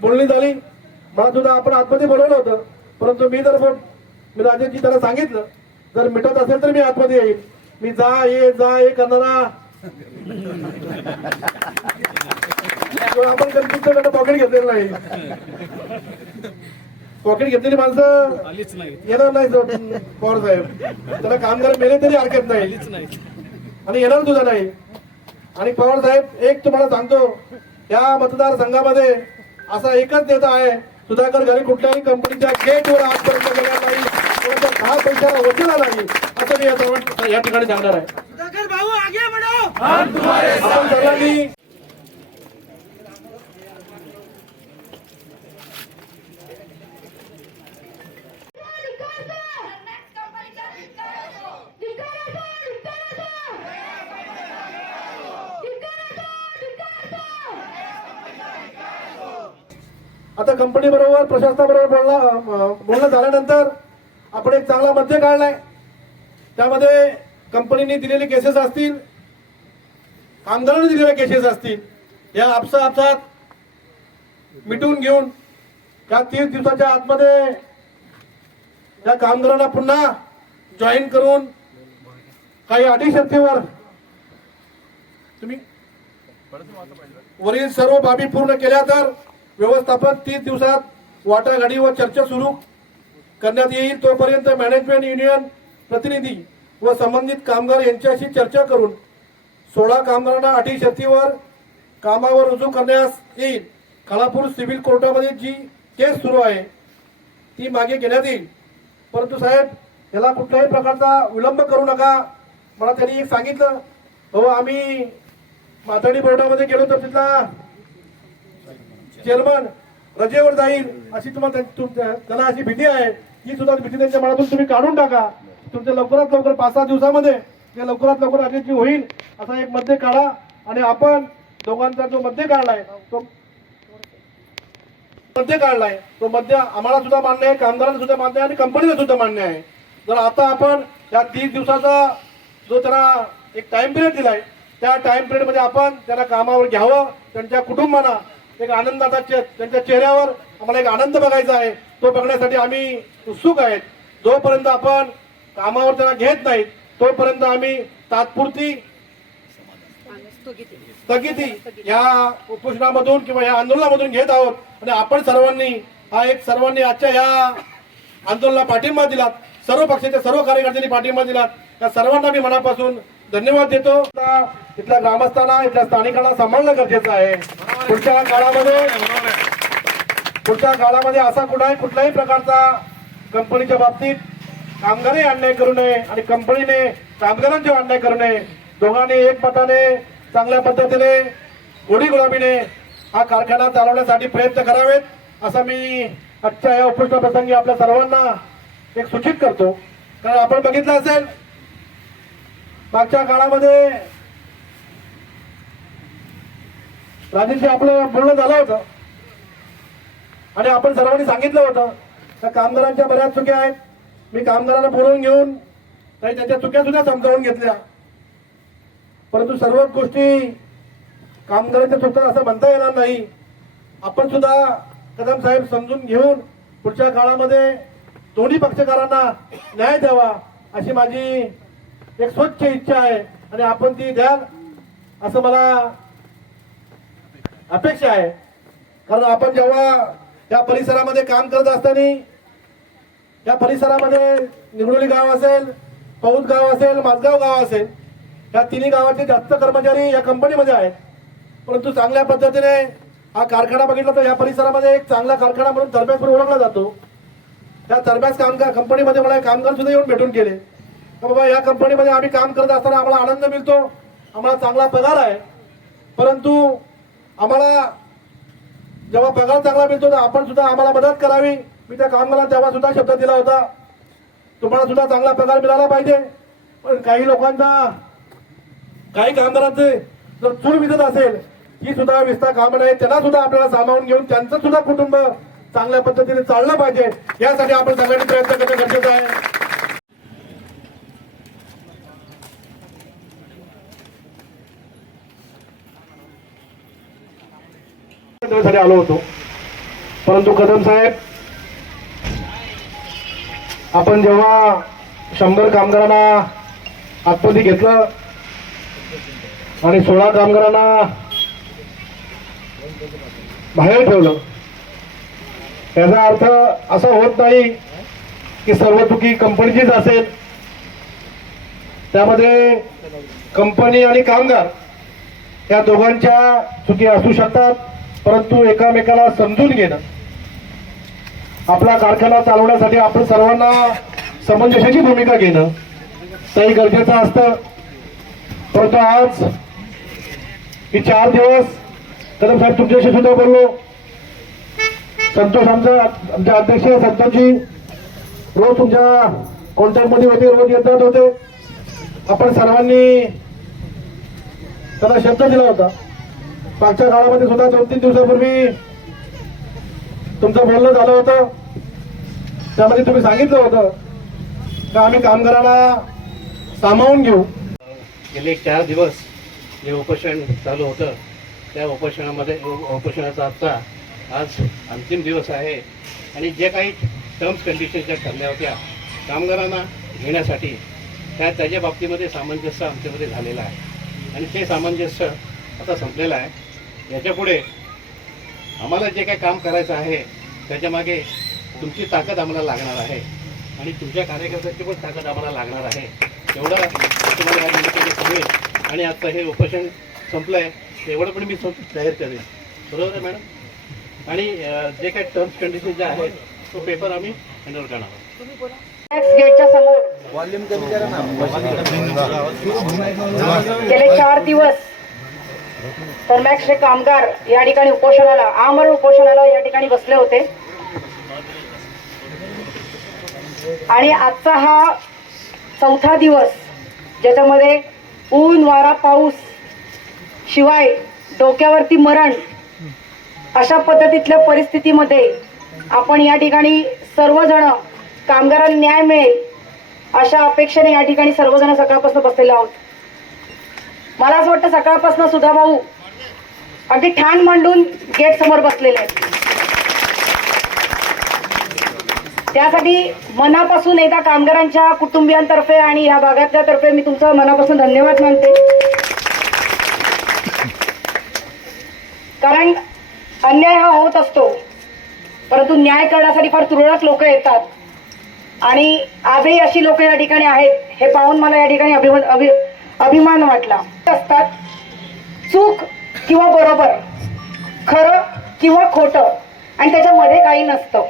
बोलणी झाली. मला सुद्धा आपण आतमध्ये बोलवलं होतं. परंतु मी जर मी राजेशजी त्याला सांगितलं जर मिटत असेल तर मी आतमध्ये येईल मी जा ये जा ये करणारा. आपण कधी तुमच्याकडे पॉकेट घेतलेलं नाही. पॉकेट घेतलेली माणसं येणार नाही जो- पवार साहेब. त्याला कामगार मेले तरी हरकत नाही. आणि येणार सुद्धा नाही. आणि पवार साहेब एक तुम्हाला सांगतो या मतदारसंघामध्ये असा एकच नेता आहे. सुधाकर घरी कुठल्याही कंपनीच्या गेटवर आजपर्यंत गेला नाही. कोणाच्या दहा पैशाला वचला नाही. असं मी या ठिकाणी सांगणार आहे. सुधाकर भाऊ आगे आपण सर्वांनी आता कंपनी बरोबर प्रशासनाबरोबर बोलणं बोलणं झाल्यानंतर आपण एक चांगला मध्य काढलाय. त्यामध्ये कंपनीने दिलेले केसेस असतील आमदाराने दिलेले केसेस असतील या आपसा आपसात मिटून घेऊन त्या तीस दिवसाच्या आतमध्ये त्या कामगारांना पुन्हा जॉईन करून काही अटी शक्तीवर तुम्ही वरील सर्व बाबी पूर्ण केल्या तर व्यवस्थापन तीस दिवसात वाटाघाटी व चर्चा सुरू करण्यात येईल. तोपर्यंत मॅनेजमेंट युनियन प्रतिनिधी व संबंधित कामगार यांच्याशी चर्चा करून सोळा कामगारांना अटी शर्तीवर कामावर रुजू करण्यास येईल. खालापूर सिव्हिल कोर्टामध्ये जी केस सुरू आहे ती मागे घेण्यात येईल. परंतु साहेब याला कुठल्याही प्रकारचा विलंब करू नका. मला त्यांनी एक सांगितलं हो आम्ही माथाडी बोर्डामध्ये गेलो तर तिथला चेअरमन रजेवर जाईल अशी तुम्हाला त्याला त्यांना अशी भीती आहे. ही सुद्धा भीती त्यांच्या मनातून तुम्ही काढून टाका. तुमच्या लवकरात लवकर पाच सहा दिवसामध्ये ते लवकरात लवकर अटेची होईल असा एक मध्य काढा. आणि आपण दोघांचा जो मध्य काढलाय तो मध्य काढलाय तो मध्य आम्हाला सुद्धा मान्य आहे कामगारांना सुद्धा मान्य आहे आणि कंपनीला सुद्धा मान्य आहे. जर आता आपण या तीस दिवसाचा जो त्यांना एक टाइम पिरियड दिलाय त्या टाइम पिरियडमध्ये आपण त्यांना कामावर घ्यावं त्यांच्या कुटुंबांना एक आनंदाचा त्यांच्या चेहऱ्यावर आम्हाला एक आनंद बघायचा आहे. तो बघण्यासाठी आम्ही उत्सुक आहेत. जोपर्यंत आपण कामावर त्यांना घेत नाहीत तोपर्यंत आम्ही तात्पुरती स्थगिती या उपोषणामधून किंवा या आंदोलनामधून घेत आहोत. आणि आपण सर्वांनी हा एक सर्वांनी आजच्या या आंदोलनाला पाठिंबा दिलात. सर्व पक्षाच्या सर्व कार्यकर्त्यांनी पाठिंबा दिलात. या सर्वांना मी मनापासून धन्यवाद देतो. इथल्या ग्रामस्थांना इथल्या स्थानिकांना सांभाळणं गरजेचं आहे. पुढच्या काळामध्ये पुढच्या काळामध्ये असा कुठलाही कुठल्याही प्रकारचा कंपनीच्या बाबतीत कामगारही अन्याय करू नये आणि कंपनीने कामगारांचे अन्याय करू नये. दोघांनी एकमताने चांगल्या पद्धतीने गोडी गुलाबीने हा कारखाना चालवण्यासाठी प्रयत्न करावेत असं मी आजच्या या उपोषणा प्रसंगी आपल्या सर्वांना एक सूचित करतो. कारण आपण बघितलं असेल मागच्या काळामध्ये राजेंशी आपलं बोलणं झालं होतं. आणि आपण सर्वांनी सांगितलं होतं त्या कामगारांच्या बऱ्याच चुक्या आहेत. मी कामगारांना बोलवून घेऊन काही त्यांच्या चुक्या सुद्धा समजावून घेतल्या. परंतु सर्वच गोष्टी कामगारांच्या चुकतात असं म्हणता येणार नाही. आपण सुद्धा कदम साहेब समजून घेऊन पुढच्या काळामध्ये दोन्ही पक्षकारांना न्याय द्यावा अशी माझी एक स्वच्छ इच्छा आहे. आणि आपण ती द्याल असं मला अपेक्षा आहे. कारण आपण जेव्हा या परिसरामध्ये काम करत असताना या परिसरामध्ये निगडोली गाव असेल पौद गाव असेल माझगाव गाव असेल या तिन्ही गावाचे जास्त कर्मचारी या कंपनीमध्ये आहेत. परंतु चांगल्या पद्धतीने हा कारखाना बघितला तर या परिसरामध्ये एक चांगला कारखाना म्हणून तरब्यास ओळखला जातो. त्या तरब्यास कामगार कंपनीमध्ये मला कामगार सुद्धा येऊन भेटून गेले. बाबा या कंपनीमध्ये आम्ही काम करत असताना आम्हाला आनंद मिळतो आम्हाला चांगला पगार आहे. परंतु आम्हाला जेव्हा पगार चांगला मिळतो तर आपण सुद्धा आम्हाला मदत करावी. मी त्या कामगारांना तेव्हा सुद्धा शब्द दिला होता. तुम्हाला सुद्धा चांगला पगार मिळाला पाहिजे. पण काही लोकांचा काही कामगारांचे जर चूल विजत असेल ही सुद्धा विस्तार कामं नाही. त्यांना सुद्धा आपल्याला सामावून घेऊन त्यांचं सुद्धा कुटुंब चांगल्या पद्धतीने चाललं पाहिजे. यासाठी आपण सगळ्यांनी प्रयत्न करणं गरजेचं आहे. भेटण्यासाठी आलो होतो. परंतु कदम साहेब आपण जेव्हा शंभर कामगारांना आतमध्ये घेतलं आणि सोळा कामगारांना बाहेर ठेवलं त्याचा अर्थ असा होत नाही की सर्व चुकी कंपनीचीच असेल. त्यामध्ये कंपनी आणि कामगार या दोघांच्या चुकी असू शकतात. परंतु एकामेकाला समजून घेणं. आपला कारखाना चालवण्यासाठी आपण सर्वांना समंजसाची भूमिका घेणं काही गरजेचं असतं. परंतु आज मी चार दिवस कदम साहेब तुमच्याशी सुद्धा बोललो. संतोष आमचा आमचे अध्यक्ष संतोषजी रोज तुमच्या कॉन्टॅक्टमध्ये होते रोज येतात होते. आपण सर्वांनी त्याला शब्द दिला होता. मागच्या काळामध्ये सुद्धा दोन तीन दिवसापूर्वी तुमचं बोलणं झालं होतं. त्यामध्ये तुम्ही सांगितलं होतं का आम्ही कामगारांना सामावून घेऊ? गेले चार दिवस जे उपोषण चालू होतं त्या उपोषणामध्ये उपोषणाचा आजचा आज अंतिम दिवस आहे. आणि जे काही टर्म्स कंडिशन ज्या ठरल्या होत्या कामगारांना घेण्यासाठी त्या त्याच्या बाबतीमध्ये सामंजस्य आमच्यामध्ये झालेलं आहे. आणि ते सामंजस्य आता संपलेलं आहे. याच्यापुढे आम्हाला जे काही काम करायचं आहे त्याच्यामागे तुमची ताकद आम्हाला लागणार आहे. आणि तुमच्या कार्यकर्त्याची पण ताकद आम्हाला लागणार आहे. एवढं तुम्हाला या निमित्ताने सांगेल आणि आता हे उपोषण संपलं आहे एवढं पण मी जाहीर करेन. बरोबर आहे मॅडम? आणि जे काही टर्म्स कंडिशन जे आहेत तो पेपर आम्ही हँडओव्हर करणार आहोत. मॅक्स गेटच्या समोर. गेले चार दिवस. थर्मॅक्सचे कामगार या ठिकाणी उपोषणाला आमरण उपोषणाला या ठिकाणी बसले होते. आणि आजचा हा चौथा दिवस ज्याच्यामध्ये ऊन वारा पाऊस शिवाय डोक्यावरती मरण अशा पद्धतीतल्या परिस्थितीमध्ये आपण या ठिकाणी सर्वजण कामगारांना न्याय मिळेल अशा अपेक्षेने या ठिकाणी सर्वजण सकाळपासून बसलेले आहोत. मला असं वाटतं सकाळपासून सुधा भाऊ अगदी ठाण मांडून गेट समोर बसलेले आहेत. त्यासाठी मनापासून एकदा कामगारांच्या कुटुंबियांतर्फे आणि या भागातल्या तर्फे मी तुमचं मनापासून धन्यवाद मानते. कारण अन्याय हा होत असतो परंतु न्याय करण्यासाठी फार तुरळक लोक येतात. आणि आजही अशी लोक या ठिकाणी आहेत हे पाहून मला या ठिकाणी अभिमान अभि अभिमान वाटला. असतात. चूक किंवा बरोबर खरं किंवा खोटं आणि त्याच्यामध्ये काही नसतं.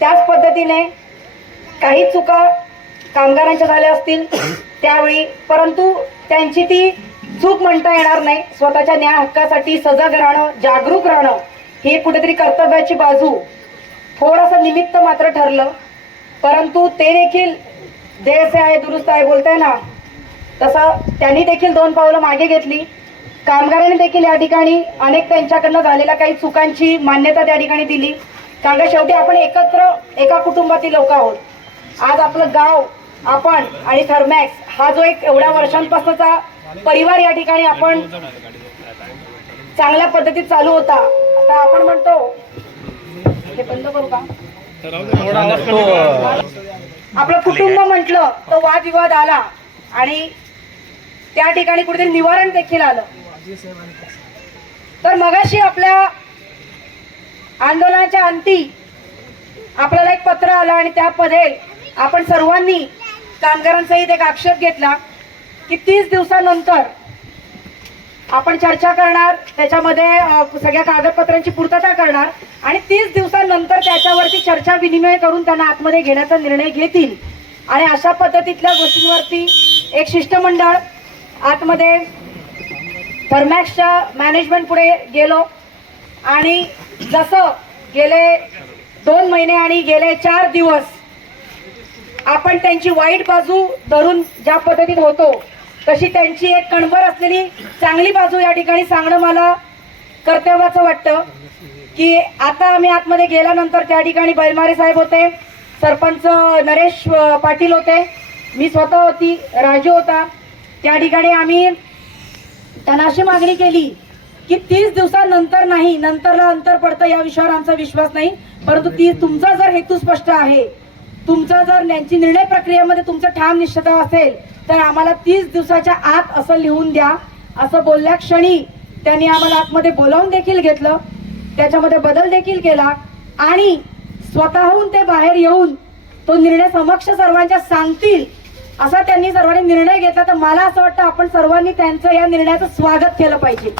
त्याच पद्धतीने काही चुका कामगारांच्या झाल्या असतील त्यावेळी परंतु त्यांची ती चूक म्हणता येणार नाही. स्वतःच्या न्याय हक्कासाठी सजग राहणं जागरूक राहणं ही कुठेतरी कर्तव्याची बाजू. थोडंसं निमित्त मात्र ठरलं. परंतु ते देखील देश आहे दुरुस्त आहे बोलताय ना. तसं त्यांनी देखील दोन पावलं मागे घेतली. कामगारांनी देखील या ठिकाणी अनेक त्यांच्याकडनं झालेल्या काही चुकांची मान्यता त्या ठिकाणी दिली. कारण का शेवटी आपण एकत्र एका कुटुंबातील लोक आहोत. आज आपलं गाव आपण आणि थर्मॅक्स हा जो एक एवढ्या वर्षांपासूनचा परिवार या ठिकाणी आपण चांगल्या पद्धतीत चालू होता. आता आपण म्हणतो हे बंद करू का? आपलं कुटुंब म्हटलं तर वादविवाद आला आणि त्या ठिकाणी कुठेतरी निवारण देखील आलं. तर मगाशी आपल्या आंदोलनाच्या अंती आपल्याला एक पत्र आलं आणि त्यामध्ये आपण सर्वांनी कामगारांसहित एक आक्षेप घेतला की तीस दिवसानंतर आपण चर्चा करणार त्याच्यामध्ये सगळ्या कागदपत्रांची पूर्तता करणार आणि तीस दिवसानंतर त्याच्यावरती चर्चा विनिमय करून त्यांना आतमध्ये घेण्याचा निर्णय घेतील. आणि अशा पद्धतीतल्या गोष्टींवरती एक शिष्टमंडळ आतमध्ये थर्मॅक्सच्या मॅनेजमेंट पुढे गेलो. आणि जसं गेले दोन महिने आणि गेले चार दिवस आपण त्यांची वाईट बाजू धरून ज्या पद्धतीत होतो तशी त्यांची एक कणभर असलेली चांगली बाजू या ठिकाणी सांगणं मला कर्तव्याचं वाटतं. की आता आम्ही आतमध्ये गेल्यानंतर त्या ठिकाणी बैलमारे साहेब होते सरपंच नरेश पाटील होते. मी स्वतः होती राजू होता. त्या ठिकाणी आम्ही त्यांना अशी मागणी केली की तीस दिवसानंतर नाही नंतरला अंतर पडतं या विषयावर आमचा विश्वास नाही. परंतु ती तुमचा जर हेतू स्पष्ट आहे तुमचा जर त्यांची निर्णय प्रक्रियेमध्ये तुमचं ठाम निश्चित असेल तर आम्हाला तीस दिवसाच्या आत असं लिहून द्या. असं बोलल्या क्षणी त्यांनी आम्हाला आतमध्ये बोलावून देखील घेतलं. त्याच्यामध्ये बदल देखील केला. आणि स्वतःहून ते बाहेर येऊन तो निर्णय समक्ष सर्वांच्या सांगतील असा त्यांनी सर्वांनी निर्णय घेतला तर मला असं वाटतं आपण सर्वांनी त्यांचं या निर्णयाचं स्वागत केलं पाहिजे.